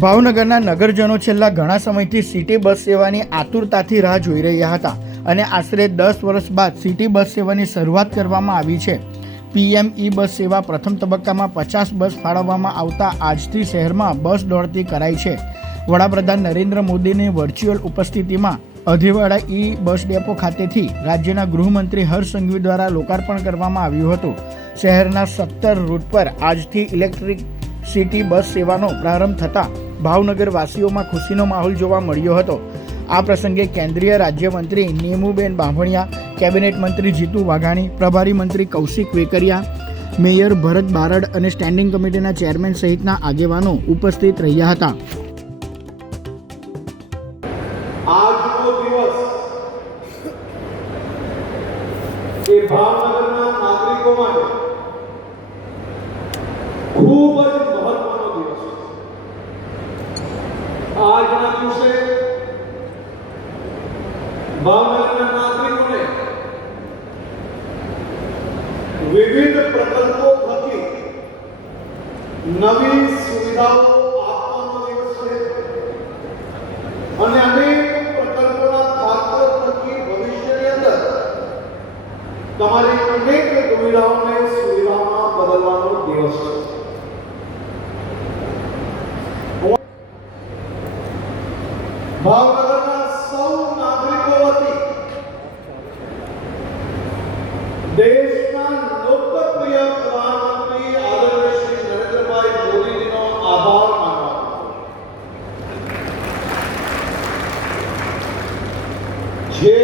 ભાવનગરના નગરજનો છેલ્લા ઘણા સમયથી સિટી બસ સેવાની આતુરતાથી રાહ જોઈ રહ્યા હતા અને આશરે દસ વર્ષ બાદ સિટી બસ સેવાની શરૂઆત કરવામાં આવી છે. પીએમ ઈ બસ સેવા પ્રથમ તબક્કામાં પચાસ બસ ફાળવવામાં આવતા આજથી શહેરમાં બસ દોડતી કરાઈ છે. વડાપ્રધાન નરેન્દ્ર મોદીની વર્ચ્યુઅલ ઉપસ્થિતિમાં અધીવાડા ઈ બસ ડેપો ખાતેથી રાજ્યના ગૃહમંત્રી હર્ષ સંઘવી દ્વારા લોકાર્પણ કરવામાં આવ્યું હતું. શહેરના સત્તર રૂટ પર આજથી ઇલેક્ટ્રિક સિટી બસ સેવાનો પ્રારંભ થતાં ભાવનગર વાસીઓમાં ખુશીનો માહોલ જોવા મળ્યો હતો. આ પ્રસંગે કેન્દ્રીય રાજ્યમંત્રી નીમુબેન બાંભણિયા કેબિનેટ મંત્રી જીતુ વાઘાણી, પ્રભારી મંત્રી કૌશિક વેકરિયા, મેયર ભરત બારડ અને સ્ટેન્ડિંગ કમિટીના ચેરમેન સહિતના આગેવાનો ઉપસ્થિત રહ્યા હતા. ભાવનગરના નાગરિકો માટે ખૂબ જ મહત્વનો દિવસ આજના દિવસે ભાવનગરના નાગરિકોને વિવિધ પ્રકલ્પો થકી નવી સુવિધાઓ તમારી અનેક દુવિધાઓને સુવિધામાં બદલવાનો દિવસ છે. ભાવનગરના સૌ નાગરિકો વતી દેશના લોકપ્રિય પ્રધાનમંત્રી આદરણીય શ્રી નરેન્દ્રભાઈ મોદીજીનો આભાર માનવા જે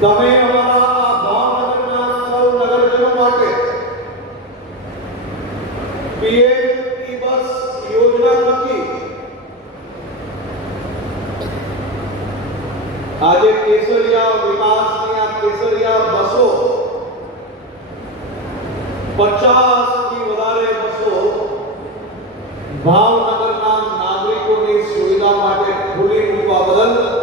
તમે અમારા ભાવનગરના સૌ નગરજનો માટે પીએમ ઈ બસ યોજના થકી આજે કેસરિયા વિકાસની આ કેસરિયા બસો પચાસ થી વધારે બસો ભાવનગરના નાગરિકોની સુવિધા માટે ખુલ્લી મૂકવા બદલ